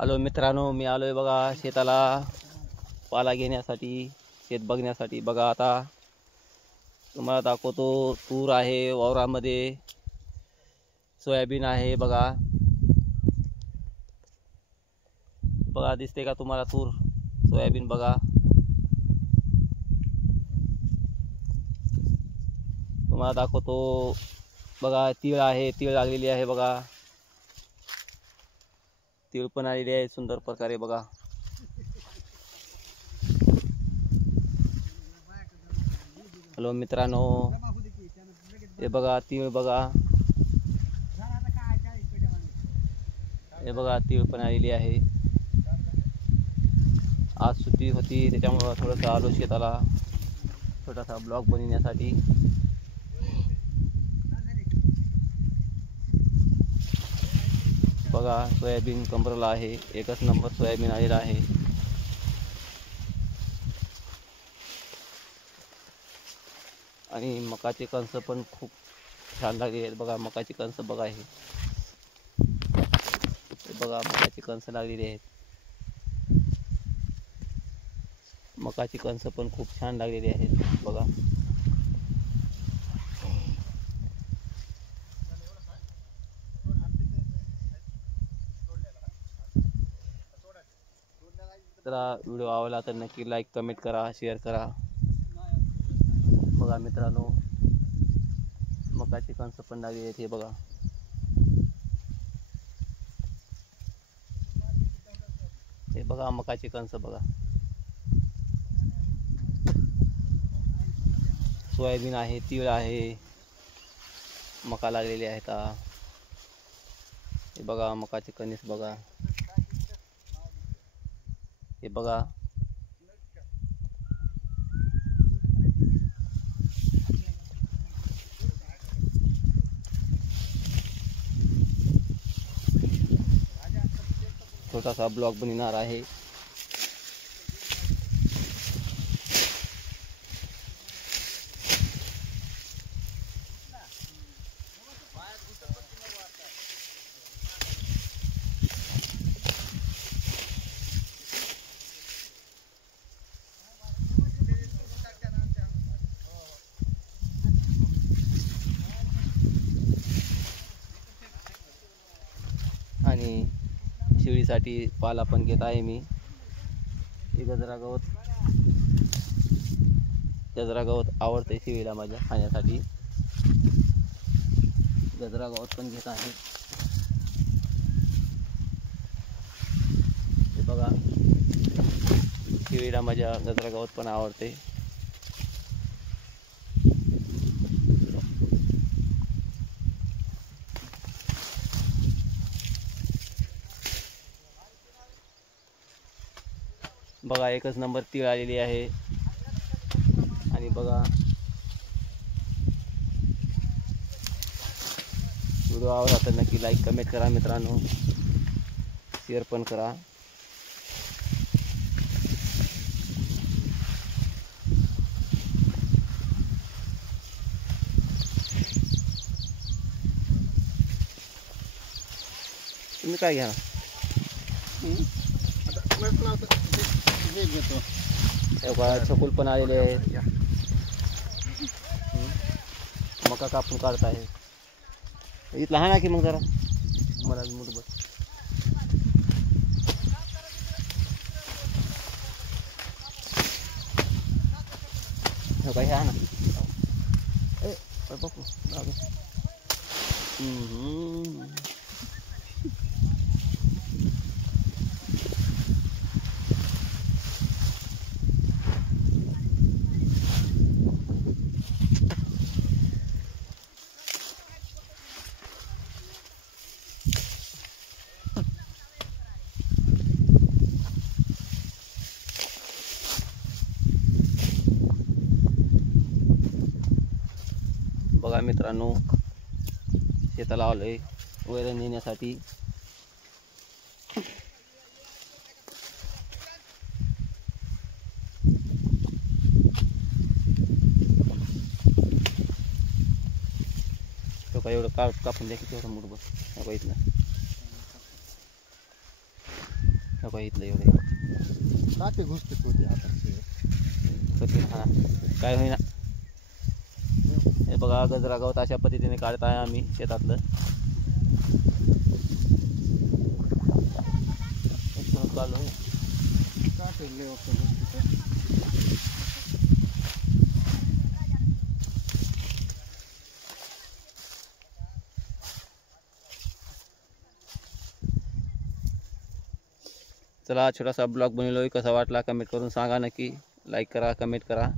Hello मित्रांनो, मी आलोय बघा शेताला पाला घेण्यासाठी, शेत बघण्यासाठी। बघा आता तुम्हाला दाखवतो, तूर आहे वावरामध्ये, सोयाबीन आहे बघा। बघा दिसते का तुम्हाला तूर सोयाबीन? बघा तुम्हाला दाखवतो। बघा तीळ आहे, तीळ लागलेली आहे बघा, तीळ पण आलेली आहे सुंदर प्रकारे बघा। हॅलो मित्रांनो, हे बघा तीळ बघा, हे बघा तीळ पण आलेली आहे। आज सुट्टी होती त्याच्यामुळे थोडंसं आलो शेताला, छोटासा ब्लॉग बनवण्यासाठी। बघा सोयाबीन कंबरला आहे, एकच नंबर सोयाबीन आलेला आहे। आणि मकाचे कणस पण खूप छान लागले आहेत बघा। मकाचे कणस बघा, हे बघा मकाचे कणस लागलेले आहेत। मकाचे कणस पण खूप छान लागलेले आहेत बघा। तर व्हिडिओ आवडला तर नक्की लाईक, कमेंट करा, शेअर करा। बघा मित्रांनो, मकाचे कणस पण लागले आहेत, हे बघा। हे बघा मकाचे कणस बघा। सोयाबीन आहे, तीळ आहे, मका लागलेले आहेत। हे बघा मकाचे कणीस बघा, हे बघा। छोटासा ब्लॉग बनणार आहे। आणि शेळीसाठी पाला पण घेत आहे मी। हे गजरा गवत आवडते शेळीला माझ्या खाण्यासाठी। गजरा गवत पण घेत आहे, हे बघा। शेळीला माझ्या गजरा गवत पण आवडते। बघा एकच नंबर तीळ आलेली आहे। आणि बघा व्हिडिओ आवडला तर नक्की लाईक, कमेंट करा मित्रांनो, शेअर पण करा। तुम्ही काय घ्या? छकुल पण आलेले आहेत, मका कापून काढत आहे। इथं लहान आहे की मग जरा मला मोठं बस। काही आहे ना बघू। बघा मित्रांनो, शेताला आलोय वैरण नेण्यासाठी। तो काय एवढं कापून द्या की तेवढं मोठं बस इथलं। नको इथलं एवढे काटे घुसतेच होते हाताचे. कठीण हा काय होईना. हे बघा गजरा गवत अशा पद्धतीने काढत आहे आम्ही शेतातलं. चालू आहे. काटे लय वाजता घुसते. चला छोटासा ब्लॉग बनवलोय, कसा वाटला कमेंट करून सांगा नक्की. लाईक करा, कमेंट करा.